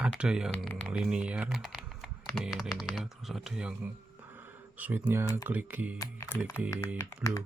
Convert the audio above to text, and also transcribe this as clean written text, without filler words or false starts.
ada yang linear, ini linear, terus ada yang switchnya clicky blue.